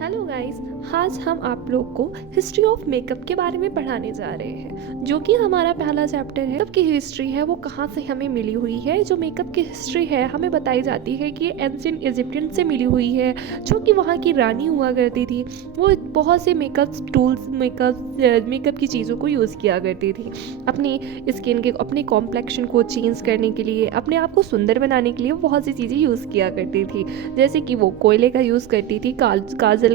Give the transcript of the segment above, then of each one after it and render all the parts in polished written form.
Hello guys. आज हम आप लोग को हिस्ट्री ऑफ मेकअप के बारे में पढ़ाने जा रहे हैं, जो कि हमारा पहला चैप्टर है। मेकअप की हिस्ट्री है वो कहाँ से हमें मिली हुई है। जो मेकअप की हिस्ट्री है हमें बताई जाती है कि एंशिएंट इजिप्टियन से मिली हुई है, जो कि वहाँ की रानी हुआ करती थी। वो बहुत से मेकअप टूल्स मेकअप की चीज़ों को यूज़ किया करती थी अपनी स्किन के अपने कॉम्प्लेक्शन को चेंज करने के लिए, अपने आप को सुंदर बनाने के लिए। वो बहुत सी चीज़ें यूज़ किया करती थी, जैसे कि वो कोयले का यूज़ करती थी काजल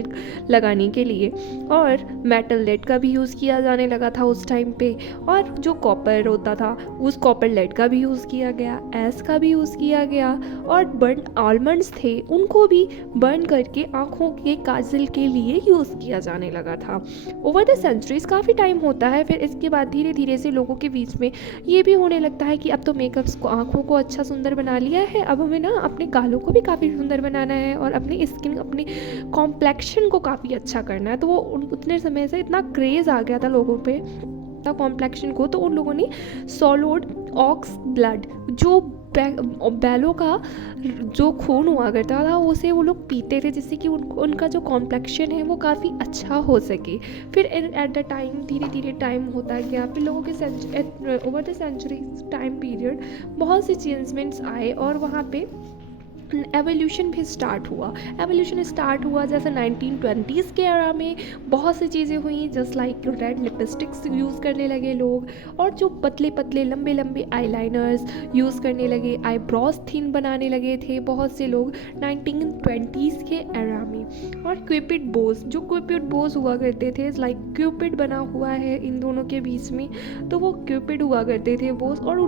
लगाने के लिए, और मेटल लेड का भी यूज़ किया जाने लगा था उस टाइम पे। और जो कॉपर होता था उस कॉपर लेड का भी यूज़ किया गया, एस का भी यूज़ किया गया, और बर्न आलमंड्स थे उनको भी बर्न करके आँखों के काजल के लिए यूज़ किया जाने लगा था। ओवर द सेंचुरीज काफ़ी टाइम होता है, फिर इसके बाद धीरे धीरे से लोगों के बीच में ये भी होने लगता है कि अब तो मेकअप्स को आँखों को अच्छा सुंदर बना लिया है, अब हमें ना अपने गालों को भी काफ़ी सुंदर बनाना है और अपनी स्किन अपनी कॉम्प्लेक्शन को काफ़ी अच्छा करना है। तो वो उतने समय से इतना क्रेज़ आ गया था लोगों पे कॉम्प्लेक्शन को, तो उन लोगों ने सॉलिड ऑक्स ब्लड, जो बैलों का जो खून हुआ करता था उसे वो लोग पीते थे, जिससे कि उनका जो कॉम्प्लेक्शन है वो काफ़ी अच्छा हो सके। फिर एट द टाइम धीरे धीरे टाइम होता गया, फिर लोगों के over the century time period बहुत से चेंजमेंट्स आए और वहाँ पे एवोल्यूशन भी स्टार्ट हुआ। जैसे 1920s के एरा में बहुत सी चीज़ें हुई, just like red lipsticks use करने लगे लोग, और जो पतले पतले लंबे लंबे आईलाइनर्स यूज़ करने लगे, आईब्रोज थिन बनाने लगे थे बहुत से लोग 1920s के एरा में। और क्यूपिड बोस हुआ करते थे, लाइक क्यूपिड बना हुआ है इन दोनों के बीच में, तो वो क्यूपिड हुआ करते थे बोस, और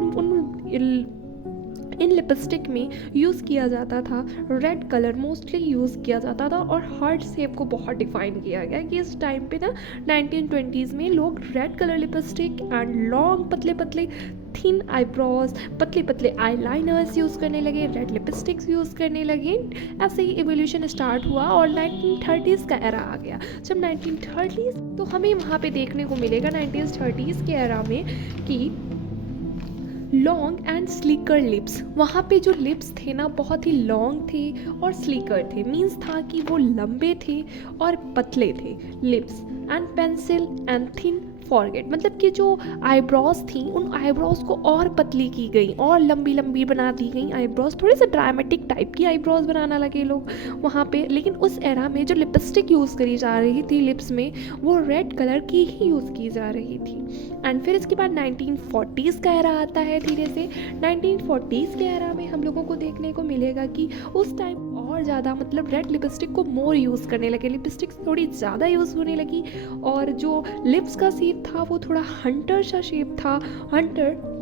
इन लिपस्टिक में यूज़ किया जाता था रेड कलर, मोस्टली यूज़ किया जाता था, और हार्ट शेप को बहुत डिफाइन किया गया कि इस टाइम पे ना 1920s में लोग red colour lipstick and long पतले पतले थिन आईब्रोज, पतले पतले आईलाइनर्स यूज़ करने लगे, रेड लिपस्टिक्स यूज़ करने लगे। ऐसे ही एवोल्यूशन स्टार्ट हुआ और 1930s का एरा आ गया। जब 1930s, तो हमें वहाँ पे देखने को मिलेगा 1930s के एरा में कि लॉन्ग एंड स्लीकर लिप्स, वहाँ पे जो लिप्स थे ना बहुत ही लॉन्ग थे और स्लीकर थे, मीन्स था कि वो लंबे थे और पतले थे lips, and pencil and thin forget, मतलब कि जो आईब्रोज थी उन आईब्रोज को और पतली की गई और लंबी लंबी बना दी गई आईब्रोज, थोड़ी सी ड्रामेटिक टाइप की आईब्रोज बनाना लगे लोग वहाँ पे। लेकिन उस एरा में जो लिपस्टिक यूज़ करी जा रही थी लिप्स में, वो रेड कलर की ही यूज़ की जा रही थी। एंड फिर इसके बाद 1940s का एरा आता है धीरे से। 1940s के एरा में हम लोगों को देखने को मिलेगा कि उस टाइम और ज़्यादा, मतलब रेड लिपस्टिक को मोर यूज़ करने लगे, लिपस्टिक थोड़ी ज़्यादा यूज़ होने लगी, और जो लिप्स का शेप था वो थोड़ा हंटर सा शेप था। हंटर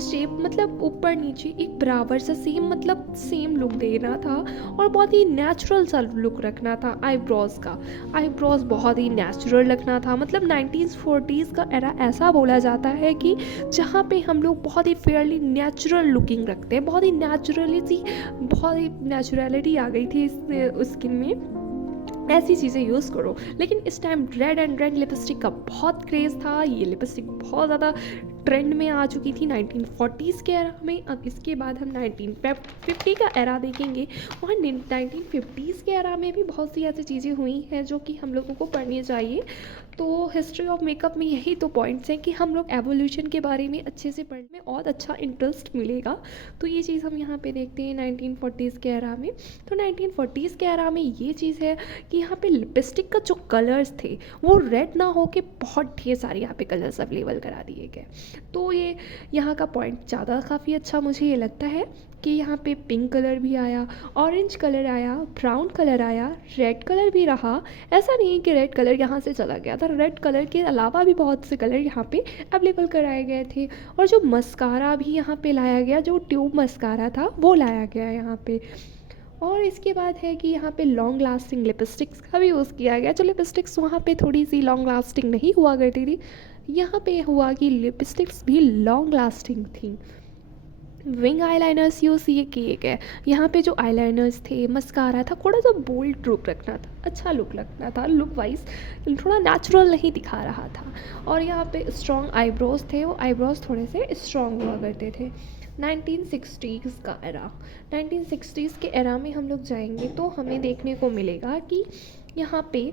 शेप मतलब ऊपर नीचे एक बराबर सा सेम, मतलब सेम लुक देना था और बहुत ही नेचुरल सा लुक रखना था। आईब्रोज बहुत ही नेचुरल रखना था, मतलब 1940s का एरा ऐसा बोला जाता है कि जहाँ पे हम लोग बहुत ही फेयरली नेचुरल लुकिंग रखते हैं, बहुत ही नेचुरलिटी आ गई थी इस स्किन में, ऐसी चीज़ें यूज़ करो। लेकिन इस टाइम रेड लिपस्टिक का बहुत क्रेज़ था, ये लिपस्टिक बहुत ज़्यादा ट्रेंड में आ चुकी थी 1940s के एरा में। अब इसके बाद हम 1950 का एरा देखेंगे, वहाँ 1950s के एरा में भी बहुत सी ऐसी चीज़ें हुई हैं जो कि हम लोगों को पढ़नी चाहिए। तो हिस्ट्री ऑफ मेकअप में यही तो पॉइंट्स हैं कि हम लोग एवोल्यूशन के बारे में अच्छे से पढ़ने में और अच्छा इंटरेस्ट मिलेगा। तो ये चीज़ हम यहाँ पे देखते हैं 1940s के एरा में। तो 1940s के एरा में ये चीज़ है कि यहाँ पे लिपस्टिक का जो कलर्स थे वो रेड ना हो के बहुत ढेर सारे यहाँ पे कलर्स अवेलेबल करा दिए गए। तो ये यहाँ का पॉइंट ज़्यादा काफ़ी अच्छा मुझे ये लगता है कि यहाँ पे पिंक कलर भी आया, ऑरेंज कलर आया, ब्राउन कलर आया, रेड कलर भी रहा। ऐसा नहीं कि रेड कलर यहाँ से चला गया था, रेड कलर के अलावा भी बहुत से कलर यहाँ पे अवेलेबल कराए गए थे। और जो मस्कारा भी यहाँ पे लाया गया, जो ट्यूब मस्कारा था वो लाया गया यहाँ पे। और इसके बाद है कि यहाँ पे लॉन्ग लास्टिंग लिपस्टिक्स का भी यूज़ किया गया। जो लिपस्टिक्स वहाँ पे थोड़ी सी लॉन्ग लास्टिंग नहीं हुआ करती थी, यहाँ पे हुआ कि लिपस्टिक्स भी लॉन्ग लास्टिंग थी। विंग आईलाइनर्स यूज़ ये किए गए। यहाँ पे जो आईलाइनर्स थे, मस्कारा था, थोड़ा सा बोल्ड लुक रखना था, अच्छा लुक रखना था, लुक वाइज थोड़ा नेचुरल नहीं दिखा रहा था। और यहाँ पे स्ट्रॉन्ग आईब्रोज थे, वो आईब्रोज थोड़े से स्ट्रॉन्ग हुआ करते थे। 1960s का एरा। 1960s के एरा में हम लोग जाएंगे तो हमें देखने को मिलेगा कि यहाँ पे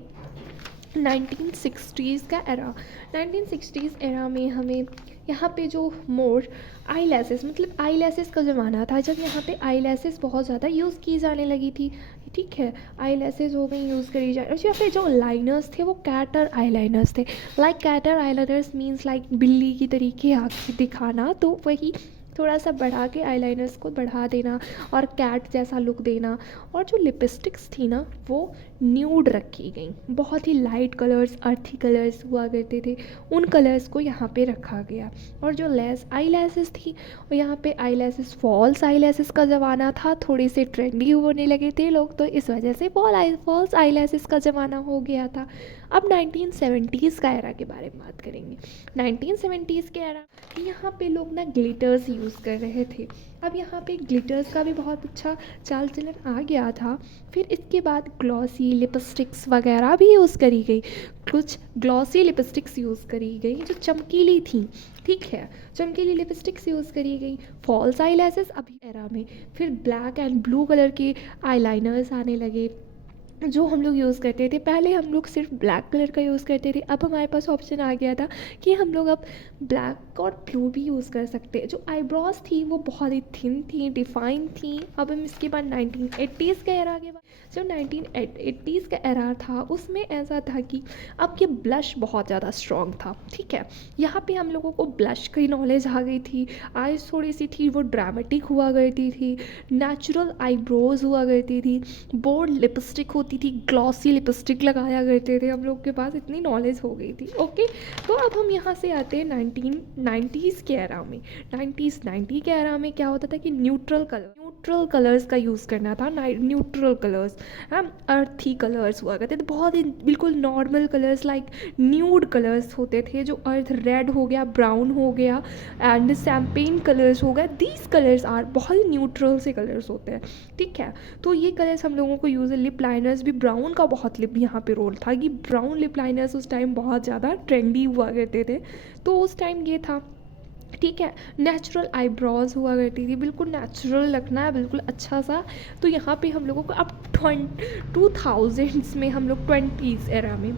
1960s का एरा। 1960s एरा में हमें यहाँ पे जो मोर आई लैसेस, मतलब आई लैसेस का ज़माना था जब यहाँ पे आई लैसेस बहुत ज़्यादा यूज़ की जाने लगी थी। ठीक है, आई लैसेस हो गई यूज़ करी जा, या फिर जो लाइनर्स थे वो कैटर आई लाइनर्स थे। Like cater eye liners means like बिल्ली की तरीके आँखें दिखाना, तो वही थोड़ा सा बढ़ा के आईलाइनर्स को बढ़ा देना और कैट जैसा लुक देना। और जो लिपस्टिक्स थी ना वो न्यूड रखी गई, बहुत ही लाइट कलर्स, अर्थी कलर्स हुआ करते थे, उन कलर्स को यहाँ पे रखा गया। और जो आई लैसेस थी और यहाँ पे आई लैसेस, फॉल्स आई लैसेस का ज़माना था, थोड़े से ट्रेंडी होने लगे थे लोग, तो इस वजह से फॉल्स आई लैसेस का ज़माना हो गया था। अब 1970s का एरा के बारे में बात करेंगे। 1970s के एरा यहाँ पे लोग ना ग्लिटर्स यूज़ कर रहे थे। अब यहाँ पे ग्लिटर्स का भी बहुत अच्छा चाल चलन आ गया था। फिर इसके बाद ग्लॉसी लिपस्टिक्स वगैरह भी यूज़ करी गई। कुछ ग्लॉसी लिपस्टिक्स यूज़ करी गई जो चमकीली थी। ठीक है, चमकीली लिपस्टिक्स यूज़ करी गई। फॉल्स आई लैसेस अभी एरा में। फिर ब्लैक एंड ब्लू कलर के आई लाइनर्स आने लगे जो हम लोग यूज़ करते थे। पहले हम लोग सिर्फ ब्लैक कलर का यूज़ करते थे, अब हमारे पास ऑप्शन आ गया था कि हम लोग अब ब्लैक और ब्लू भी यूज़ कर सकते हैं। जो आईब्रोज थी वो बहुत ही थिन थी, डिफाइन थी। अब हम इसके बाद 1980s का एरा के बाद, जो 1980s का एरा था उसमें ऐसा था कि अब ये ब्लश बहुत ज़्यादा स्ट्रॉन्ग था। ठीक है, यहाँ पे हम लोगों को ब्लश की नॉलेज आ गई थी। आइज़ थोड़ी सी थी वो ड्रामेटिक हुआ करती थी, नेचुरल आईब्रोज हुआ करती थी, बोल्ड लिपस्टिक होती थी, ग्लॉसी लिपस्टिक लगाया करते थे। हम लोग के पास इतनी नॉलेज हो गई थी। ओके, तो अब हम यहाँ से आते हैं 1990s के एरा में। 90 के एरा में क्या होता था कि न्यूट्रल कलर्स का यूज़ करना था। न्यूट्रल कलर्स, हाँ, अर्थी कलर्स हुआ करते थे, बहुत ही बिल्कुल normal colours, like nude colours होते थे, जो अर्थ रेड हो गया, ब्राउन हो गया एंड शैम्पेन कलर्स हो गए। दीज कलर्स आर बहुत ही न्यूट्रल से कलर्स होते हैं। ठीक है, तो ये कलर्स हम लोगों को यूज़ है। लिप लाइनर्स भी, ब्राउन का बहुत लिप यहाँ पे रोल था कि ब्राउन लिप लाइनर्स उस टाइम बहुत ज़्यादा ट्रेंडी हुआ करते थे, तो उस टाइम ये था। ठीक है, नेचुरल आईब्रोज हुआ करती थी, बिल्कुल नेचुरल लगना है, बिल्कुल अच्छा सा। तो यहाँ पे हम लोगों को अब 2000s में, हम लोग 20s एरा में,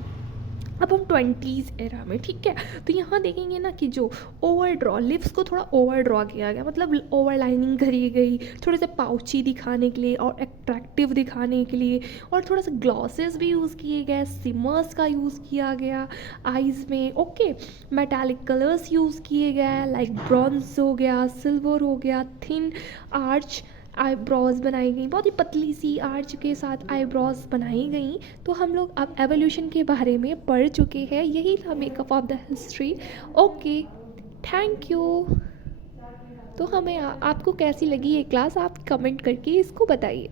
अब हम 20s एरा में। ठीक है, तो यहाँ देखेंगे ना कि जो ओवर ड्रॉ, लिप्स को थोड़ा ओवर ड्रॉ किया गया, मतलब ओवर लाइनिंग करी गई थोड़े से पाउची दिखाने के लिए और अट्रैक्टिव दिखाने के लिए। और थोड़ा सा ग्लॉसेस भी यूज़ किए गए, सिमर्स का यूज़ किया गया आइज़ में। ओके, मेटालिक कलर्स यूज़ किए गए, लाइक ब्रॉन्ज हो गया, सिल्वर हो गया, थिन आर्च आईब्रोज बनाई गई, बहुत ही पतली सी आर्च के साथ आईब्रोज बनाई गई। तो हम लोग अब एवोल्यूशन के बारे में पढ़ चुके हैं। यही था makeup of the history. Okay, thank you. तो हमें आपको कैसी लगी ये क्लास, आप कमेंट करके इसको बताइए।